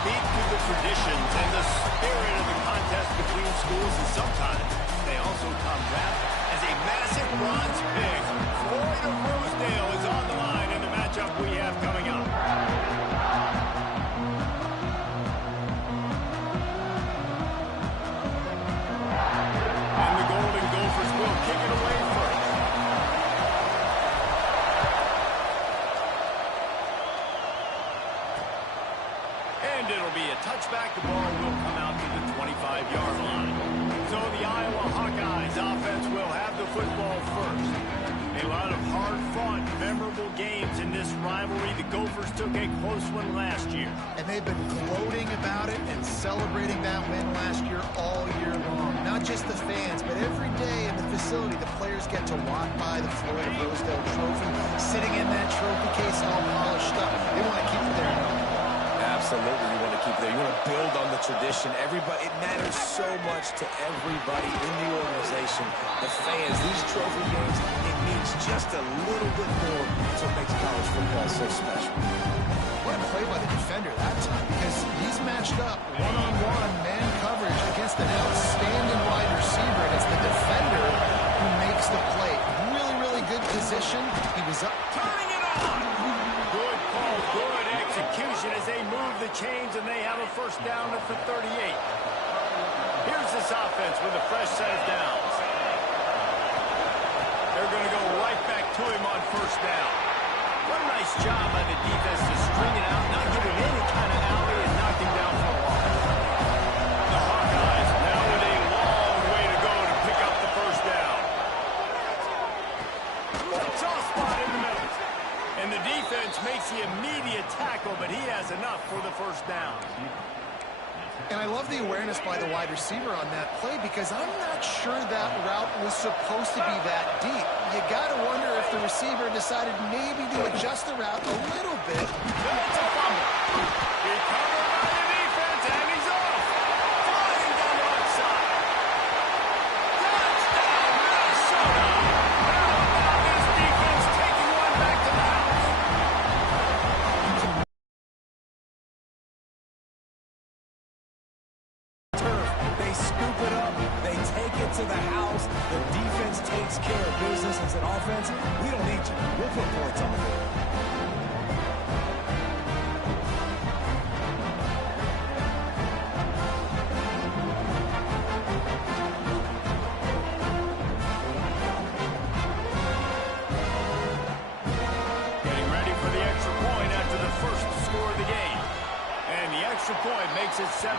speak to the traditions and the spirit of the contest between schools, and sometimes they also come wrapped as a massive bronze pig. Floyd of Rosedale is on the line in the matchup we have coming up. And the Golden Gophers will kick it away first. And it'll be a touchback. The ball will come out to the 25-yard line. So the Iowa Hawkeyes offense will have the football first. A lot of hard-fought, memorable games in this rivalry. The Gophers took a close one last year. And they've been gloating about it and celebrating that win last year all year long. Not just the fans, but every day in the facility, the players get to walk by the Floyd of Rosedale trophy, sitting in that trophy case all polished up. They want to keep it there now. Absolutely, you want to keep it there. You want to build on the tradition. Everybody, it matters so much to everybody in the organization. The fans, these trophy games, it means just a little bit more. That's what makes college football so special. What a play by the defender that time, because he's matched up one-on-one man coverage against an outstanding wide receiver, and it's the defender who makes the play. Really, really good position. He was up. Turning it on! Good call, good execution as they move the chains, and they have a first down at the 38. Here's this offense with a fresh set of downs. They're going to go right back to him on first down. What a nice job by the defense to string it out, not give him any kind of alley, and knock him down for a loss. The Hawkeyes now with a long way to go to pick up the first down. Soft spot in the middle. And the defense makes the immediate tackle, but he has enough for the first down. And I love the awareness by the wide receiver on that play, because I'm not sure that route was supposed to be that deep. You got to wonder if the receiver decided maybe to adjust the route a little bit. It's a fumble. Recovered by the defense, and he's off. Flying down the left side. Touchdown, Minnesota. How about this defense taking one back to the house? They scoop it up, they take it to the house, the defense takes care of business and said, offense, we don't need you. We'll put points on the board. Getting ready for the extra point after the first score of the game. And the extra point makes it 7-0.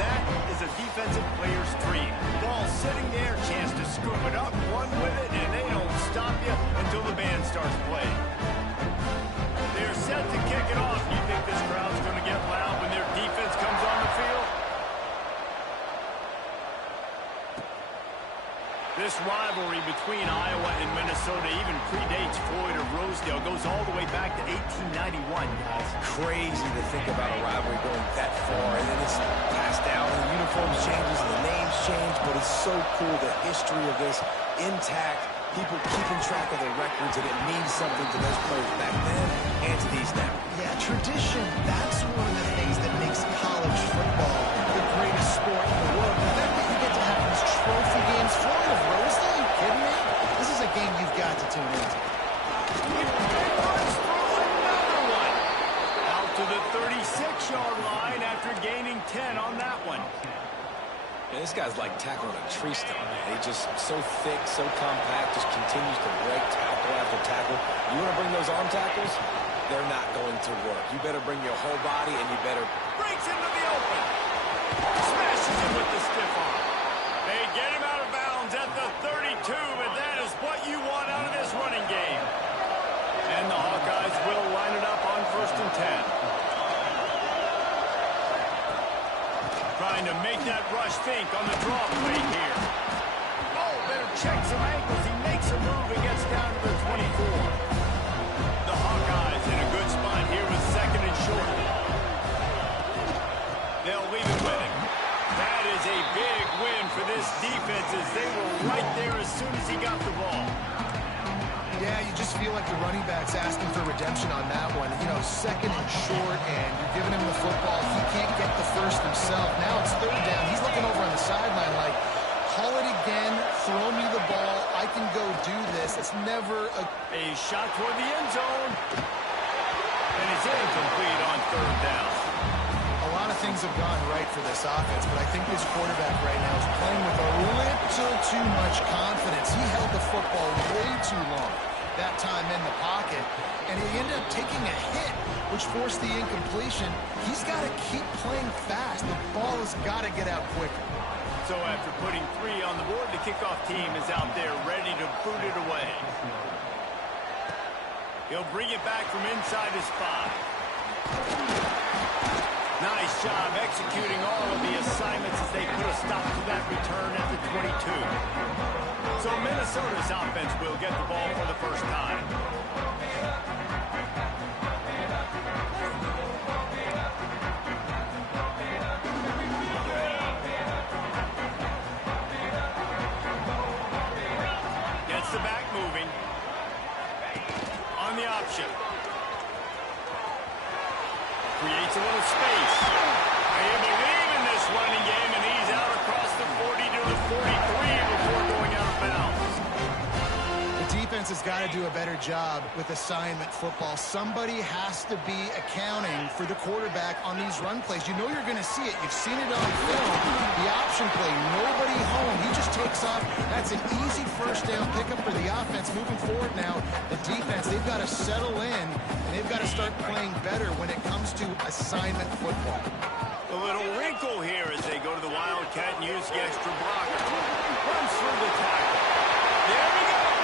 That is a defensive player's dream. Ball sitting there, chance to scoop it up, run with it, and they don't stop you until the band starts playing. They're set to kick it off. You think this crowd's going to get loud when their defense comes on the field? This rivalry between Iowa and Minnesota even predates Floyd of Rosedale. Goes all the way back to 1891, guys. Crazy to think about a rivalry going that far, and then it's passed down, and the uniforms changes, and the names change, but it's so cool, the history of this intact, people keeping track of their records, and it means something to those players back then and to these now. Yeah, tradition, that's one of the things that makes college football the greatest sport in the world. The fact that you get to have these trophy games, Floyd of Rosedale, are you kidding me? This is a game you've got to tune into. Out to the 36-yard line after gaining 10 on that one. Man, this guy's like tackling a tree stump. He's just so thick, so compact, just continues to break tackle after tackle. You want to bring those arm tackles? They're not going to work. You better bring your whole body, and you better... Breaks into the open. Smashes him with the stiff arm. They get him out of bounds at the 32, but that is what you want out of this running game. And the Hawkeyes will line it up on 1st and 10. Trying to make that rush think on the draw play here. Oh, better check some ankles. He makes a move and gets down to the 24. The Hawkeyes in a good spot here with 2nd and short. They'll leave it with him. That is a big win for this defense as they were right there as soon as he got the ball. Yeah, you just feel like the running back's asking for redemption on that one. You know, second and short, and you're giving him the football. He can't get the first himself. Now it's third down. He's looking over on the sideline like, call it again, throw me the ball, I can go do this. It's never a shot toward the end zone. And it's incomplete on third down. A lot of things have gone right for this offense, but I think this quarterback right now is playing with a little too much confidence. He held the football way too long that time in the pocket, and he ended up taking a hit, which forced the incompletion. He's got to keep playing fast. The ball has got to get out quicker. So after putting 3 on the board, the kickoff team is out there ready to boot it away. He'll bring it back from inside his 5. Nice job executing all of the assignments as they put a stop to that return at the 22. So Minnesota's offense will get the ball for the first time. Gets the back moving. On the option. Creates a little space. They believe in this running game, and he's out across the 40 to the 43 before going out of bounds. The defense has got to do a better job with assignment football. Somebody has to be accounting for the quarterback on these run plays. You know you're going to see it. You've seen it on film. The option play, nobody home. He just takes off. That's an easy first down pickup for the offense. Moving forward now, the defense, they've got to settle in, and they've got to start playing better when it comes to assignment football. A little wrinkle here as they go to the Wildcat and use the extra blocker. Runs through the tackle. There he goes.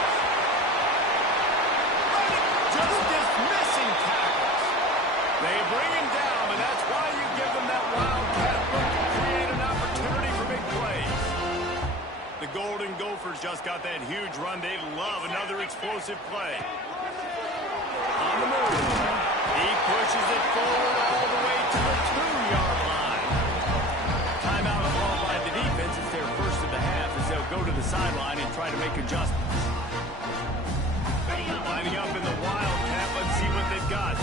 Just dismissing tackles. They bring him down, but that's why you give them that Wildcat look to create an opportunity for big plays. The Golden Gophers just got that huge run. They love another explosive play. On the move. He pushes it forward all the way to the 2-yard line. Timeout called by the defense. It's their first of the half as they'll go to the sideline and try to make adjustments. Lining up in the Wildcat. Let's see what they've got.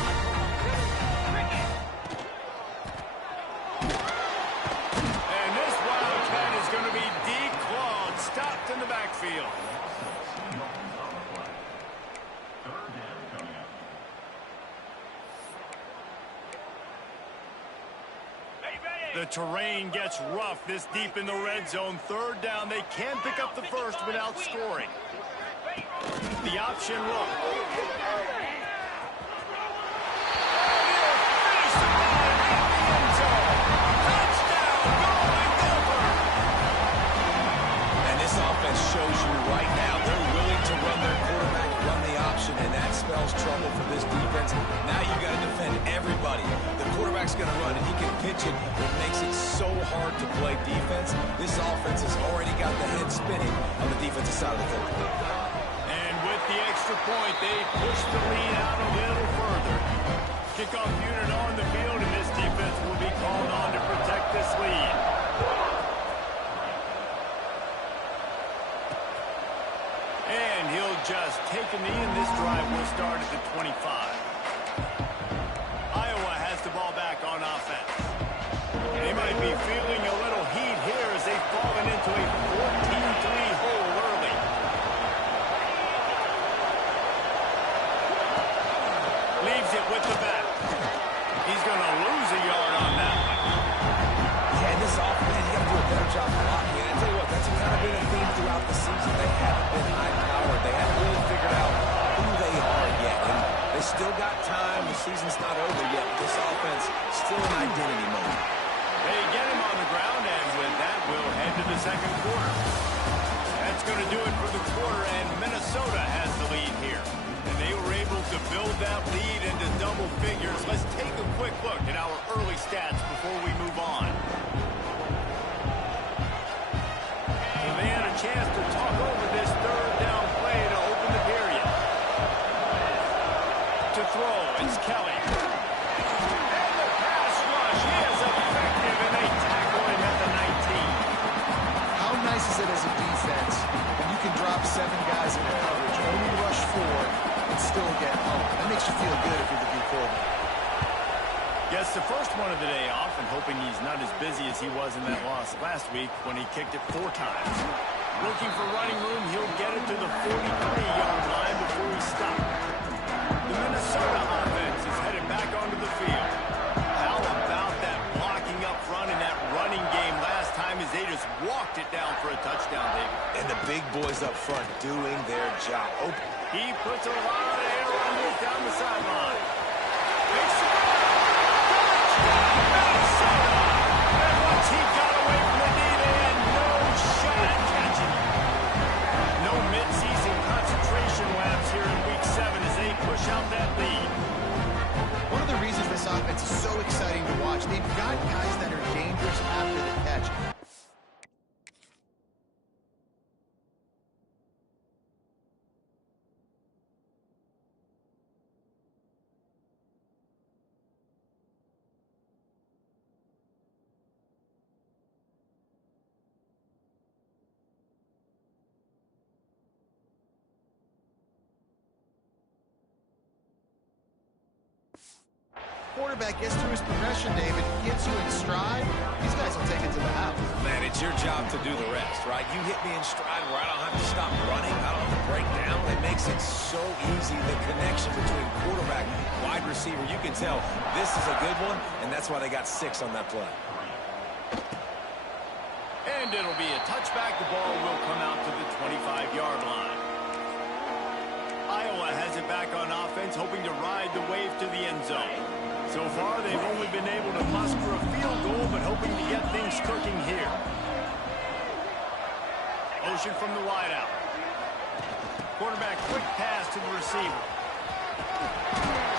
And this Wildcat is going to be declawed, stopped in the backfield. The terrain gets rough this deep in the red zone. Third down. They can pick up the first without scoring. The option look. And this offense shows you right now they're willing to run their quarterback, run the option, and that spells trouble for this defense. Now you got to defend everybody. The quarterback's going to run, and he can pitch it. It makes it so hard to play defense. This offense has already got the head spinning on the defensive side of the football. And with the extra point, they push the lead out a little further. Kickoff unit on the field, and this defense will be called on to protect this lead. And he'll just take a knee, and this drive will start at the 25. Iowa has the ball back on offense. They might be feeling a little heat here as they've fallen into a 14-3 hole early. Leaves it with the back. He's going to lose a yard on that one. Yeah, and this offense, you got to do a better job blocking. And I tell you what, that's kind of been a theme throughout the season. They haven't been high-powered. They haven't really figured out who they are yet. And they still got time. The season's not over yet. But this offense still in identity mode. They get him on the ground, and with that, we'll head to the second quarter. That's going to do it for the quarter, and Minnesota has the lead here. And they were able to build that lead into double figures. Let's take a quick look at our early stats before we move on. So they had a chance to talk over this third down play to open the period. To throw, it's Kelly. And the pass rush, he is effective, and they tackle him at the 19. How nice is it as a defense when you can drop 7 guys in coverage, only rush 4, still get home. That makes you feel good if you're the D quarterback. Gets the first one of the day off and hoping he's not as busy as he was in that loss last week when he kicked it 4 times. Looking for running room, he'll get it to the 43-yard line before he stopped. The Minnesota offense is headed back onto the field. How about that blocking up front in that running game last time as they just walked it down for a touchdown, David? And the big boys up front doing their job. He puts a lot of air on this down the sideline. Makes the Minnesota! And once he got away from the knee, they had no shot at catching him. No mid-season concentration laps here in Week 7 as they push out that lead. One of the reasons this offense is so exciting to watch, they've got guys that are dangerous after the catch. Quarterback gets through his progression, David, gets you in stride, these guys will take it to the house. Man, it's your job to do the rest, right? You hit me in stride where I don't have to stop running, I don't have to break down. It makes it so easy, the connection between quarterback and wide receiver. You can tell this is a good one, and that's why they got 6 on that play. And it'll be a touchback. The ball will come out to the 25-yard line. Iowa has it back on offense, hoping to ride the wave to the end zone. So far, they've only been able to muster a field goal, but hoping to get things cooking here. Motion from the wideout. Quarterback quick pass to the receiver.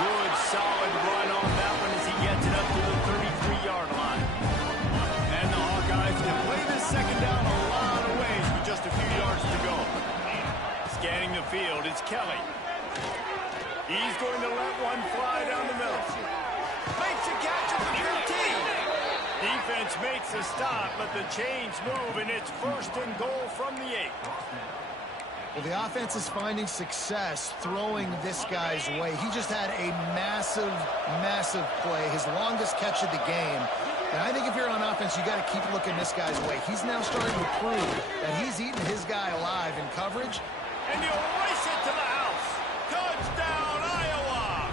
Good, solid run on that one as he gets it up to the 33-yard line. And the Hawkeyes can play this second down a lot of ways with just a few yards to go. Scanning the field, it's Kelly. He's going to let one fly down the middle. Makes a catch at the 15. Defense makes a stop, but the chains move, and it's 1st and goal from the 8. Well, the offense is finding success throwing this guy's way. He just had a massive, massive play, his longest catch of the game. And I think if you're on offense, you got to keep looking this guy's way. He's now starting to prove that he's eating his guy alive in coverage. And he'll race it to the house. Touchdown, Iowa!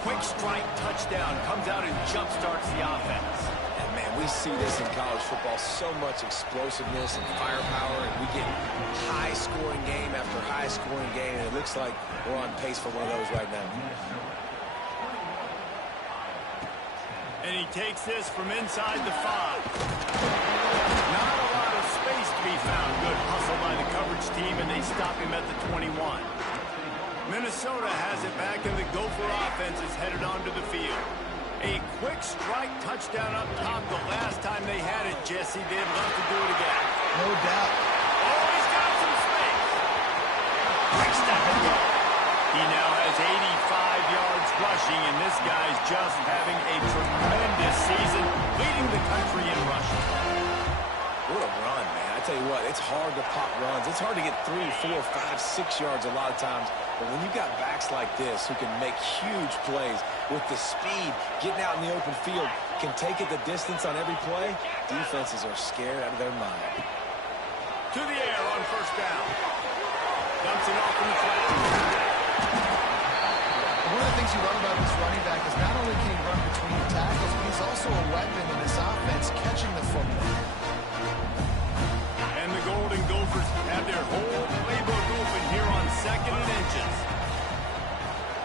Quick strike touchdown comes out and jump-starts the offense. And, man, we see this in college football, so much explosiveness and firepower, and we get high-scoring game after high-scoring game, and it looks like we're on pace for one of those right now. And he takes this from inside the 5. Not a lot of space to be found. Good hustle by the coverage team, and they stop him at the 21. Minnesota has it back, and the Gopher offense is headed onto the field. A quick strike touchdown up top the last time they had it, Jesse. They'd love to do it again. No doubt. Oh, he's got some space. Quick step and go. He now has 85 yards rushing, and this guy's just having a tremendous season, leading the country in rushing. What a run, man. I tell you what, it's hard to pop runs. It's hard to get 3, 4, 5, 6 yards a lot of times. But when you got backs like this who can make huge plays with the speed, getting out in the open field, can take it the distance on every play, defenses are scared out of their mind. To the air on 1st down. Dumps it off in the flat. One of the things you love about this running back is not only can he run between tackles, but he's also a weapon in this offense catching the football. And the Golden Gophers have their whole playbook open here on 2nd and inches.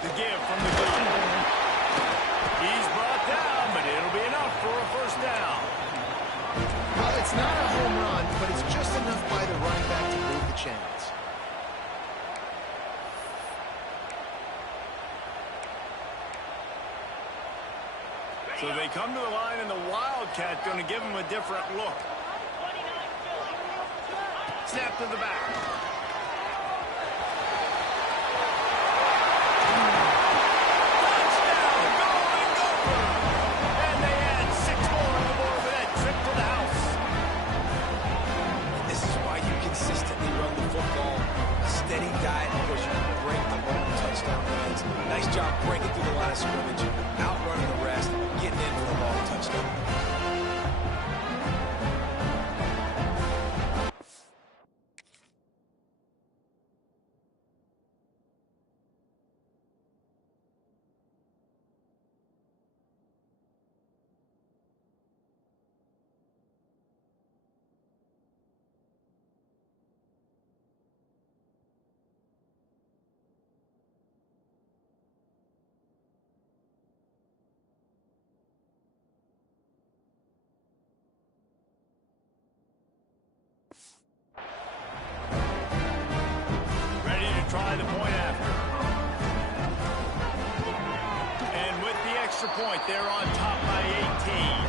The give from the gun. He's brought down, but it'll be enough for a 1st down. Well, it's not a home run, but it's just enough by the running back to move the chains. So they come to the line, and the Wildcat going to give him a different look. Snap to the back. Touchdown, Golden Gopher! And they add 6 more on the board with that trip to the house. This is why you consistently run the football. A steady diet because you break try the point after. And with the extra point, they're on top by 18.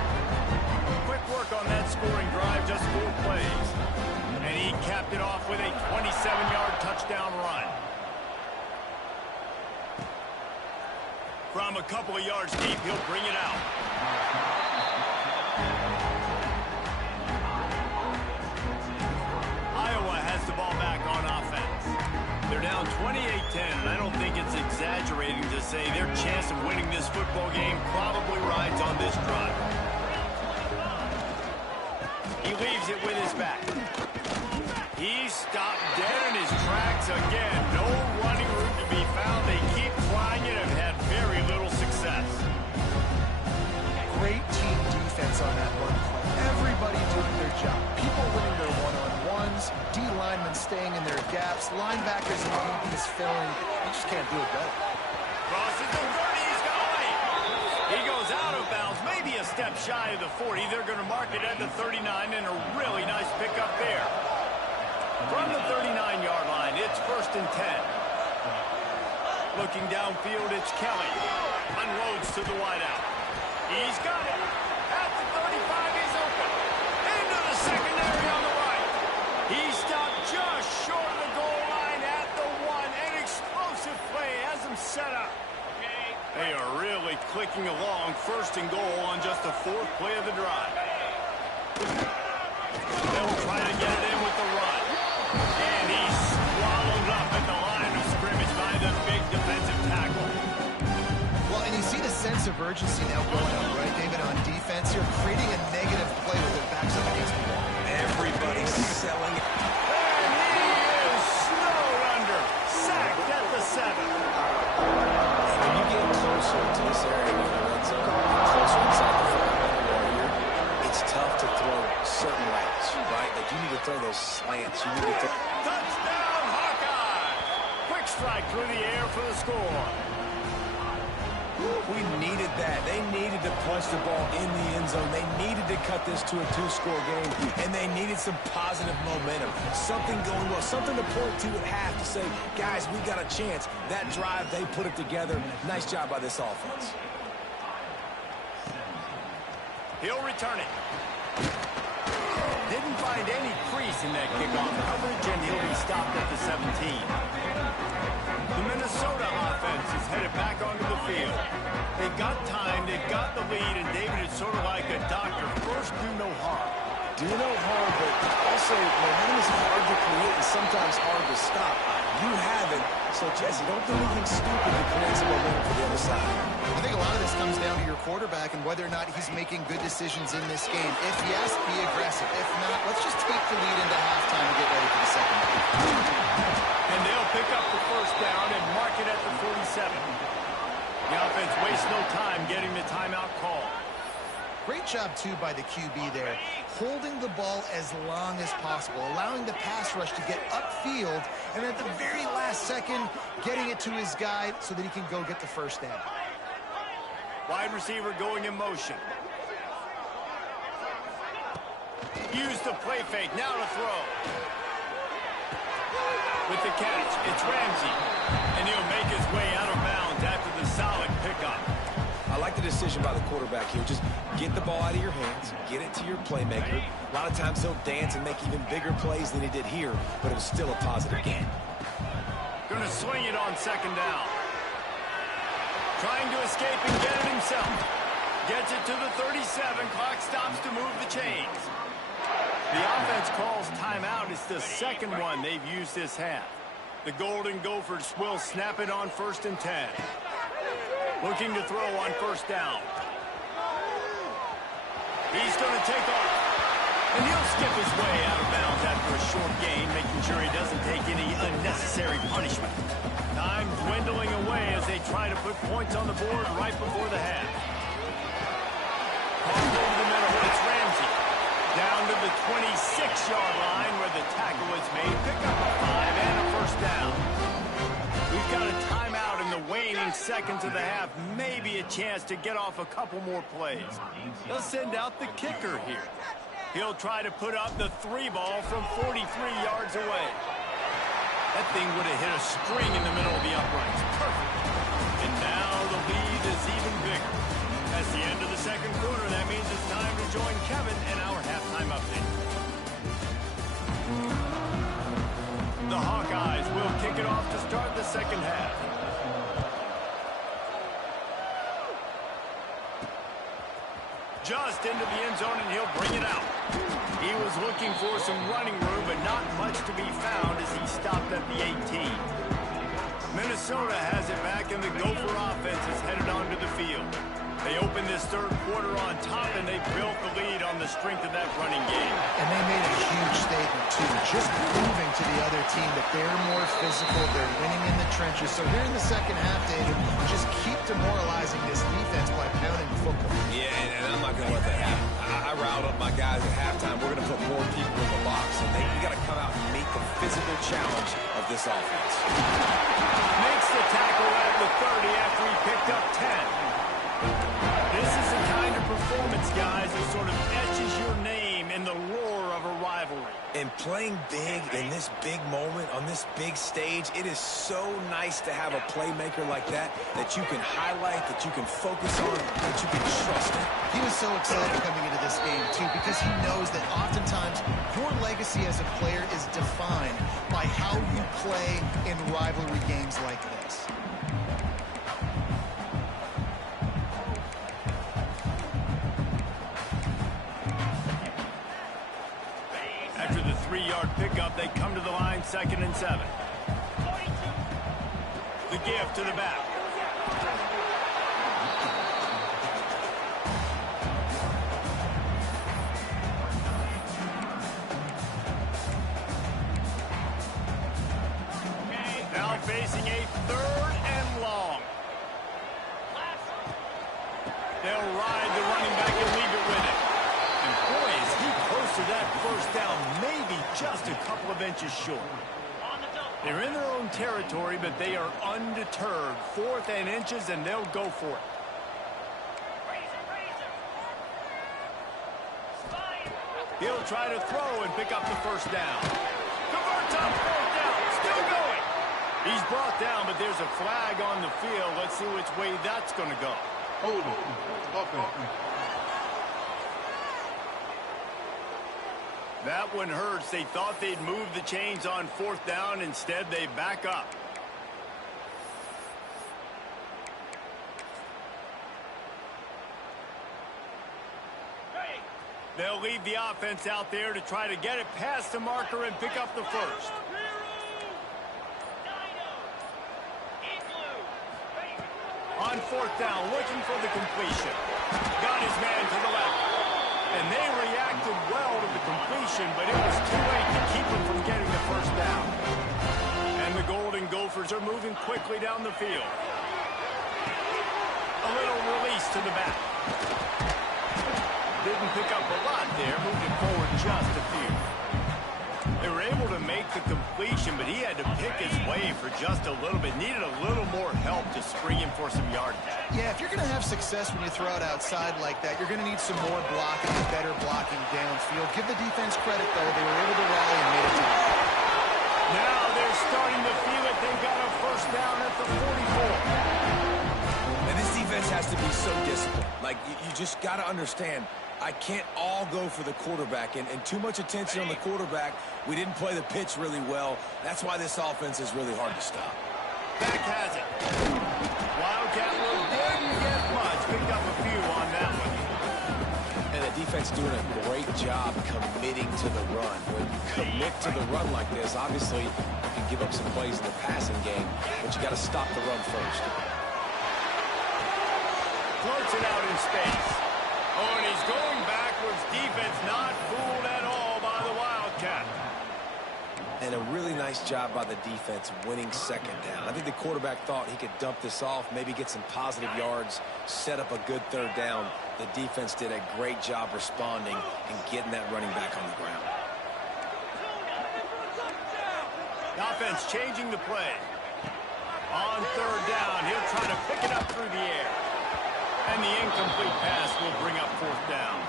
Quick work on that scoring drive, just 4 plays. And he capped it off with a 27-yard touchdown run. From a couple of yards deep, he'll bring it out. Iowa has the ball back on offense. They're down 28-10, and I don't think it's exaggerating to say their chance of winning this football game probably rides on this drive. He leaves it with his back. He stopped dead in his tracks again. No running route to be found. They keep trying it and have very little success. Great team defense on that one play. Everybody doing their job. People winning their one-on-ones, D linemen staying in their gaps, linebackers and DBs filling. You just can't do it better. Crosses the 30. He's going. He goes out of bounds, maybe a step shy of the 40. They're going to mark it at the 39, and a really nice pickup there. From the 39-yard line, it's 1st and 10. Looking downfield, it's Kelly. Unloads to the wideout. He's got it. At the 35, he's open. Into the secondary on the right. He stopped just short of the goal line at the 1. An explosive play has him set up. They are really clicking along. 1st and goal on just the 4th play of the drive. They'll try to get it in with the run. And he's swallowed up at the line of scrimmage by the big defensive tackle. Well, and you see the sense of urgency now going on, right, David, on defense. You're creating a negative play with their backs up against the wall. Everybody's selling it. And he is snowed under. Sacked at the 7. When you get closer to this area near the red zone, closer inside the 5, it's tough to throw certain routes, right? Like you need to throw those slants. You need to throw. Touchdown, Hawkeye! Quick strike through the air for the score. We needed that. They needed to punch the ball in the end zone. They needed to cut this to a 2-score game, and they needed some positive momentum. Something going well, something to point to at half to say, guys, we got a chance. That drive, they put it together. Nice job by this offense. He'll return it. Didn't find any crease in that kickoff coverage, and he'll be stopped at the 17. The Minnesota offense is headed back onto the field. They've got time, they've got the lead, and David is sort of like a doctor. First, do no harm. Do no harm, but also momentum is hard to create and sometimes hard to stop. You haven't, so Jesse, don't do anything stupid to create some momentum for the other side. I think a lot of this comes down to your quarterback and whether or not he's making good decisions in this game. If yes, be aggressive. If not, let's just take the lead into halftime and get ready for the second half. And they'll pick up the 1st down and mark it at the 47. The offense wastes no time getting the timeout call. Great job, too, by the QB there, holding the ball as long as possible, allowing the pass rush to get upfield, and at the very last second, getting it to his guy so that he can go get the 1st down. Wide receiver going in motion. Use the play fake, now to throw. With the catch, it's Ramsey. And he'll make his way out of bounds after the solid pickup. I like the decision by the quarterback here. Just get the ball out of your hands, get it to your playmaker. A lot of times he'll dance and make even bigger plays than he did here, but it was still a positive game. Gonna swing it on 2nd down. Trying to escape and get it himself. Gets it to the 37. Clock stops to move the chains. The offense calls timeout. It's the 2nd one they've used this half. The Golden Gophers will snap it on 1st and 10. Looking to throw on 1st down. He's going to take off. And he'll skip his way out of bounds after a short gain, making sure he doesn't take any unnecessary punishment. Time dwindling away as they try to put points on the board right before the half. Called over the middle, it's Ramsey. Down to the 26-yard line where the tackle is made. Pick up a 5 and a 1st down. We've got a timeout in the waning seconds of the half. Maybe a chance to get off a couple more plays. They'll send out the kicker here. He'll try to put up the 3 ball from 43 yards away. That thing would have hit a string in the middle of the uprights. Perfect. And now the lead is even bigger. That's the end of the second quarter. That means it's time to join Kevin in our halftime update. The Hawkeyes will kick it off to start the second half. Just into the end zone, and he'll bring it out. He was looking for some running room, but not much to be found as he stopped at the 18. Minnesota has it back, and the Gopher offense is headed onto the field. They opened this third quarter on top, and they built the lead on the strength of that running game. And they made a huge statement, too, just proving to the other team that they're more physical, they're winning in the trenches. So here in the second half, David, just keep demoralizing this defense by pounding the football. Yeah, and I'm not going to let that happen. I riled up my guys at halftime. We're going to put more people in the box, and we got to come out and meet the physical challenge of this offense. Makes the tackle at the 30 after he picked up 10. This is the kind of performance, guys, that sort of etches your name in the roar of a rivalry. And playing big in this big moment, on this big stage, it is so nice to have a playmaker like that you can highlight, that you can focus on, that you can trust in. He was so excited coming into this game, too, because he knows that oftentimes your legacy as a player is defined by how you play in rivalry games like this. After the 3-yard pickup, they come to the line, 2nd and 7. The give to the back. Now facing a 3rd and long. They'll ride the running back and leave it with it. And boy, is he close to that first down, maybe just a couple of inches short. They're in their own territory, but they are undeterred. 4th and inches, and they'll go for it. He'll try to throw and pick up the first down. Converts on 4th down, still going. He's brought down, but there's a flag on the field. Let's see which way that's going to go. Hold on. That one hurts. They thought they'd move the chains on 4th down. Instead, they back up. They'll leave the offense out there to try to get it past the marker and pick up the first. On 4th down, looking for the completion. Got his man to the left. And they reacted well to the completion, but it was too late to keep him from getting the first down. And the Golden Gophers are moving quickly down the field. A little release to the back. Didn't pick up a lot there, moved it forward just a few. They were able to make the completion, but he had to pick his way for just a little bit. Needed a little more help to spring him for some yardage. Yeah, if you're going to have success when you throw it outside like that, you're going to need some more blocking and better blocking downfield. Give the defense credit, though. They were able to rally and made it to the end. Now they're starting to feel it. They got a first down at the 44. And this defense has to be so disciplined. Like, you just got to understand, I can't all go for the quarterback, and too much attention on the quarterback. We didn't play the pitch really well. That's why this offense is really hard to stop. Back has it. Wildcat didn't get much. Picked up a few on that one. And the defense doing a great job committing to the run. When you commit to the run like this, obviously you can give up some plays in the passing game, but you got to stop the run first. Floats it out in space. Oh, and he's going backwards. Defense not fooled at all by the Wildcat. And a really nice job by the defense winning 2nd down. I think the quarterback thought he could dump this off, maybe get some positive yards, set up a good 3rd down. The defense did a great job responding and getting that running back on the ground. The offense changing the play. On 3rd down, he'll try to pick it up through the air. And the incomplete pass will bring up 4th down.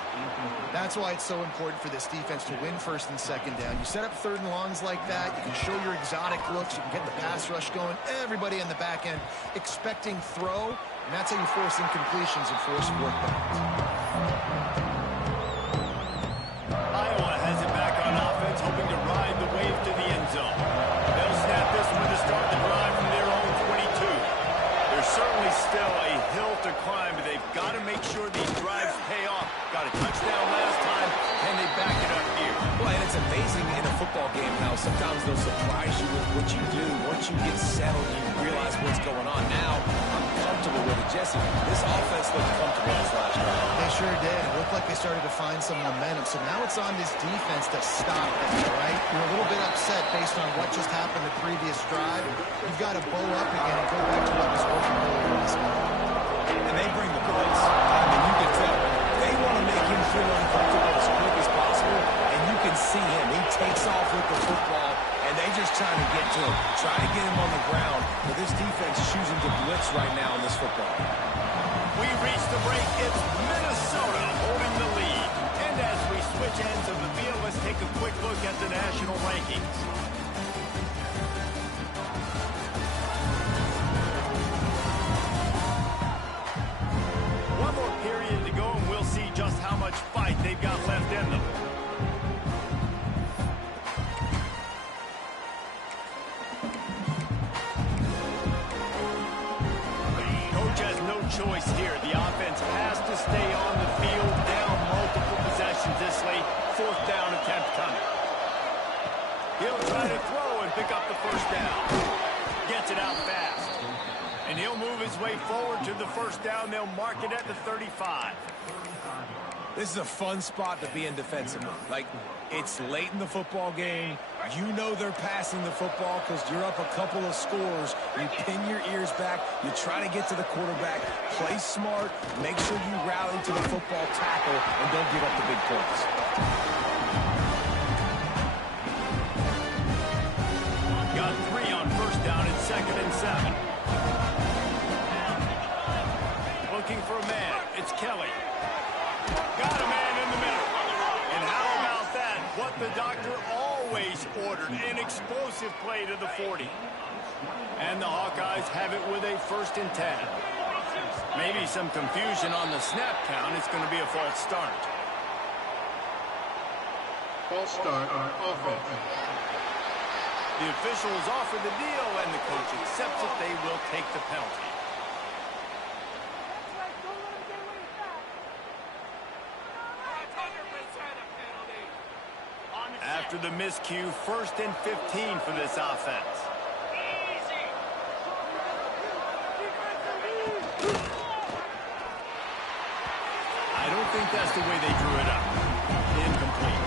Now That's why it's so important for this defense to win first and second down. You set up third and longs like that, you can show your exotic looks, you can get the pass rush going, everybody in the back end expecting throw, and that's how you force incompletions and force fourth downs. Iowa has it back on offense, hoping to ride the wave to the end zone. They'll snap this one to start the drive from their own 22. There's certainly still a hill to climb, but they've got to make sure these drives pay off. Got a touchdown last time. Can they back it up here? Well, and it's amazing in a football game how sometimes they'll surprise you with what you do. Once you get settled, you realize what's going on. Now, I'm comfortable with it. Jesse, this offense looked comfortable this last drive. They sure did. It looked like they started to find some momentum. So now it's on this defense to stop that, all right? You're a little bit upset based on what just happened the previous drive. You've got to bow up again and go back to what was working earlier in this game. And they bring the blitz. I mean, you can tell. They want to make him feel uncomfortable as quick as possible, and you can see him. He takes off with the football, and they just trying to get to him, trying to get him on the ground. But this defense is choosing to blitz right now in this football. We reach the break. It's Minnesota holding the lead. And as we switch ends of the field, let's take a quick look at the national rankings. One more period to go, and we'll see just how much fight they've got left in them. Coach has no choice here. The offense has to stay on the field, down multiple possessions this late. Fourth down attempt coming. He'll try to throw and pick up the first down. Gets it out fast. And he'll move his way forward to the first down. They'll mark it at the 35. This is a fun spot to be in defensively. Like, it's late in the football game. You know they're passing the football because you're up a couple of scores. You pin your ears back. You try to get to the quarterback. Play smart. Make sure you rally to the football tackle and don't give up the big points. Got 3 on first down and 2nd and 7. Looking for a man. It's Kelly. Got a man in the middle. And how about that? What the doctor always ordered. An explosive play to the 40. And the Hawkeyes have it with a 1st and 10. Maybe some confusion on the snap count. It's going to be a false start. False start on offense. The officials offer the deal, and the coach accepts it. They will take the penalty. After the miscue, 1st and 15 for this offense. I don't think that's the way they drew it up. Incomplete.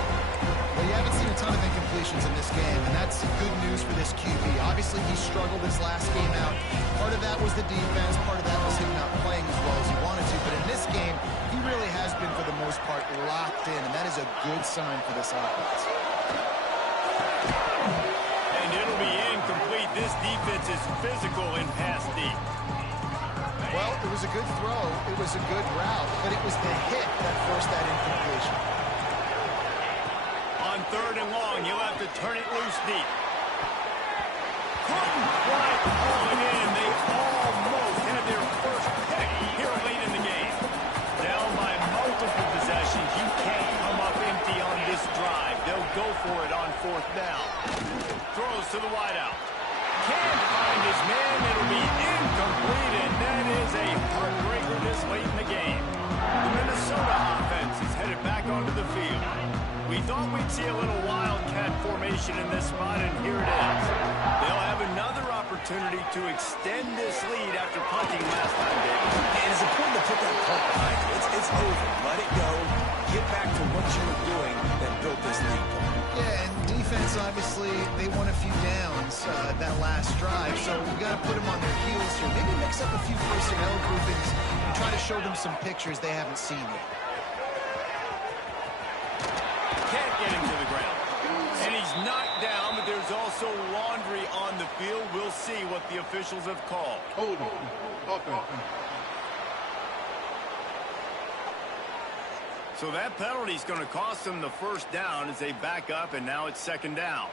Well, you haven't seen a ton of incompletions in this game, and that's good news for this QB. Obviously, he struggled his last game out. Part of that was the defense. Part of that was him not playing as well as he wanted to. But in this game, he really has been, for the most part, locked in, and that is a good sign for this offense. And it'll be incomplete. This defense is physical in pass deep. Well, it was a good throw. It was a good route, but it was the hit that forced that incompletion. On 3rd and long, he'll have to turn it loose deep. Couldn't quite haul it in. They almost had their first pick here late in the game. Down by multiple possessions. You can't come up empty on this drive. They'll go for it on 4th down. Throws to the wideout. Can't find his man. It'll be incomplete, and that is a heartbreaker this late in the game. The Minnesota offense is headed back onto the field. We thought we'd see a little wildcat formation in this spot, and here it is. They'll have another opportunity to extend this lead after punting last time, David. And it's important to put that punt behind you. It's over. Let it go. Get back to what you were doing that built this lead. Yeah, and defense, obviously, they won a few downs that last drive, so we've got to put them on their heels here. Maybe mix up a few personnel groupings and try to show them some pictures they haven't seen yet. Can't get him to the ground. And he's knocked down, but there's also laundry on the field. We'll see what the officials have called. Hold on. Offense. So that penalty is going to cost them the first down as they back up, and now it's second down.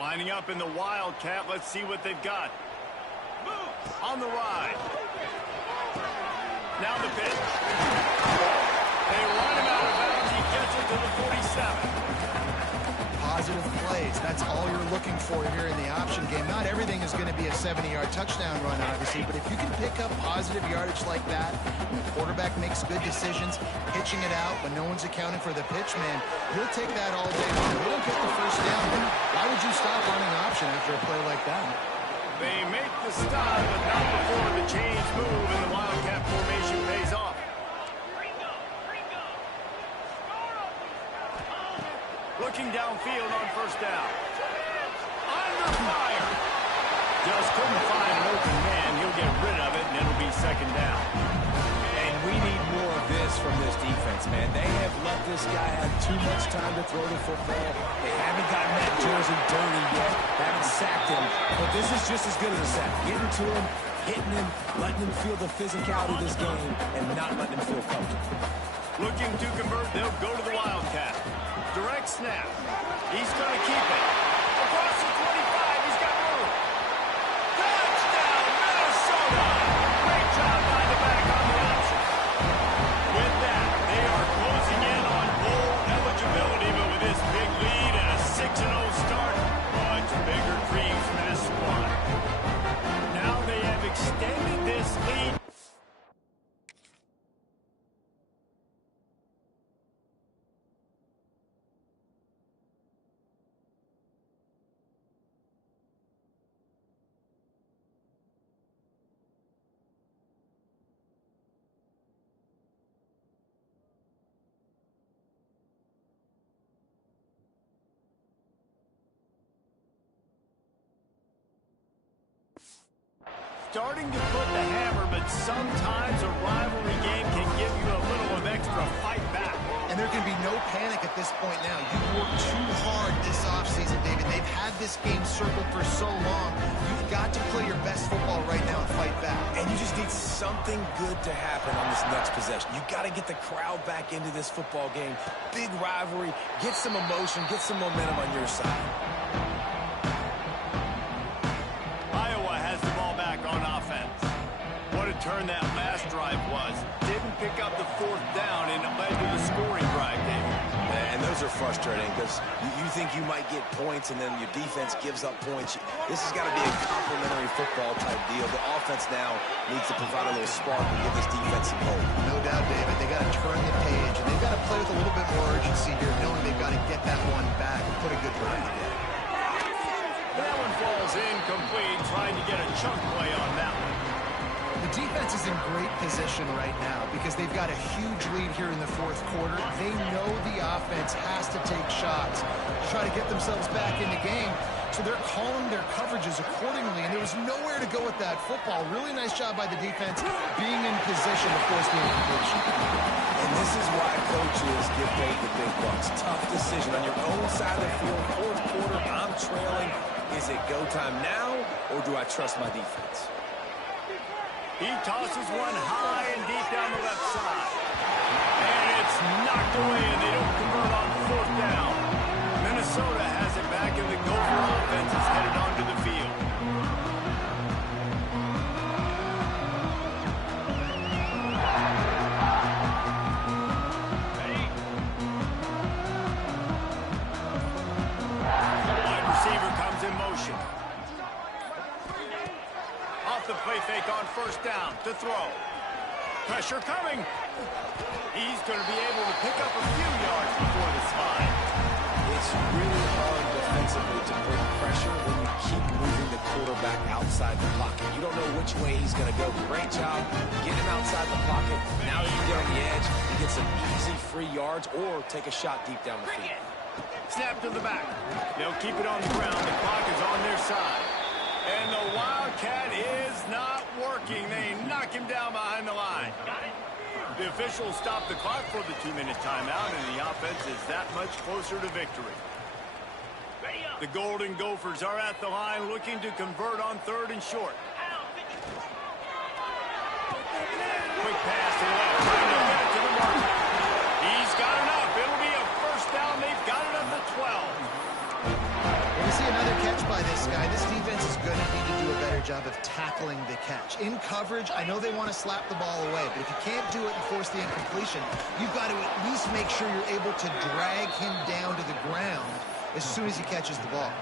Lining up in the Wildcat. Let's see what they've got. On the ride. Now the pitch. They run him out of bounds. He gets it to the 47. Positive plays. That's all you're looking for here in the option game. Not everything is going to be a 70-yard touchdown run, obviously, but if you can pick up positive yardage like that, and the quarterback makes good decisions, pitching it out when no one's accounting for the pitch, man, you'll take that all day long. They don't get the first down, but why would you stop running option after a play like that? They make the stop, but not before the change move, and the Wildcat formation pays off. Looking downfield on first down. Under fire. Just couldn't find an open man. He'll get rid of it, and it'll be second down. And we need more of this from this defense, man. They have let this guy have too much time to throw the football. They haven't gotten that jersey dirty yet. Haven't sacked him. But this is just as good as a sack. Getting to him, hitting him, letting him feel the physicality of this game, and not letting him feel comfortable. Looking to convert, they'll go to the Wildcat. Direct snap. He's going to keep it. Across the 25. He's got room. Touchdown, Minnesota. Great job by the back on the option. With that, they are closing in on bowl eligibility, but with this big lead and a 6-0 start, much bigger dreams for this squad. Now they have extended this lead. Starting to put the hammer, but sometimes a rivalry game can give you a little of extra fight back. And there can be no panic at this point now. You've worked too hard this offseason, David. They've had this game circled for so long. You've got to play your best football right now and fight back. And you just need something good to happen on this next possession. You got to get the crowd back into this football game. Big rivalry. Get some emotion. Get some momentum on your side. Iowa has the ball back on offense. What a turn that last drive was. Didn't pick up the fourth down, and it led to the scoring drive, David. And those are frustrating because you think you might get points and then your defense gives up points. This has got to be a complementary football type deal. The offense now needs to provide a little spark and give this defense some hope. No doubt, David. They got to turn the page, and they've got to play with a little bit more urgency here, knowing they've got to get that one back and put a good drive together. That one falls incomplete, trying to get a chunk play on that one. The defense is in great position right now because they've got a huge lead here in the fourth quarter. They know the offense has to take shots to try to get themselves back in the game. So they're calling their coverages accordingly, and there was nowhere to go with that football. Really nice job by the defense being in position to force the incompletion. And this is why coaches get paid the big bucks. Tough decision on your own side of the field. Fourth quarter, I'm trailing. Is it go time now, or do I trust my defense? He tosses one high and deep down the left side. And it's knocked away, and they don't convert on fourth down. Minnesota has it back, and the Gopher offense is headed onto the field. Wide receiver comes in motion. Off the play fake on first down to throw. Pressure coming. He's going to be able to pick up a few yards before the slide. It's really hard defensively to bring pressure when you keep moving the quarterback outside the pocket. You don't know which way he's going to go. Great job. Get him outside the pocket. Now he can get on the edge and get some easy free yards or take a shot deep down the field. Snap to the back. They'll keep it on the ground. The clock is on their side. And the Wildcat is not working. They knock him down behind the line. The officials stop the clock for the 2-minute timeout, and the offense is that much closer to victory. The Golden Gophers are at the line looking to convert on third and short. Quick pass to the left, trying to get it to the mark. He job of tackling the catch. In coverage, I know they want to slap the ball away, but if you can't do it and force the incompletion, you've got to at least make sure you're able to drag him down to the ground as soon as he catches the ball.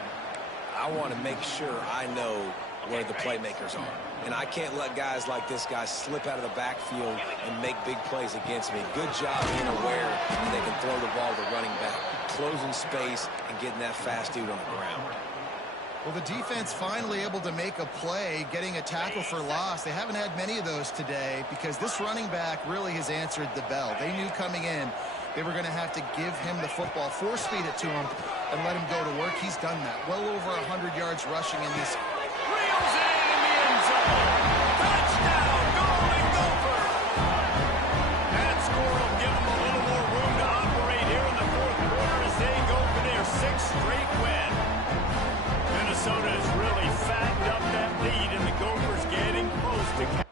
I want to make sure I know where the playmakers are. And I can't let guys like this guy slip out of the backfield and make big plays against me. Good job being aware that they can throw the ball to the running back, closing space and getting that fast dude on the ground. Well, the defense finally able to make a play, getting a tackle for loss. They haven't had many of those today because this running back really has answered the bell. They knew coming in they were going to have to give him the football, force feed it to him, and let him go to work. He's done that. Well over 100 yards rushing in this. Reels it in the end zone. Touchdown, Golden Gopher. That score will give them a little more room to operate here in the fourth quarter as they go for their 6th straight win. Minnesota has really fattened up that lead, and the Gophers getting close to.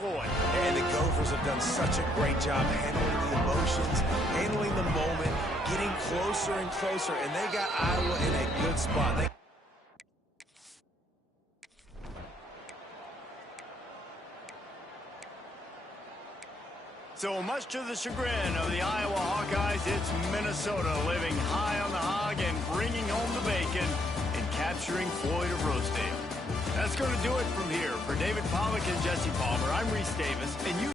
Floyd. And the Gophers have done such a great job handling the emotions, handling the moment, getting closer and closer, and they got Iowa in a good spot. So much to the chagrin of the Iowa Hawkeyes, it's Minnesota living high on the hog and bringing home the bacon and capturing Floyd of Rosedale. That's going to do it from here. For David Pollack and Jesse Palmer, I'm Reese Davis, and you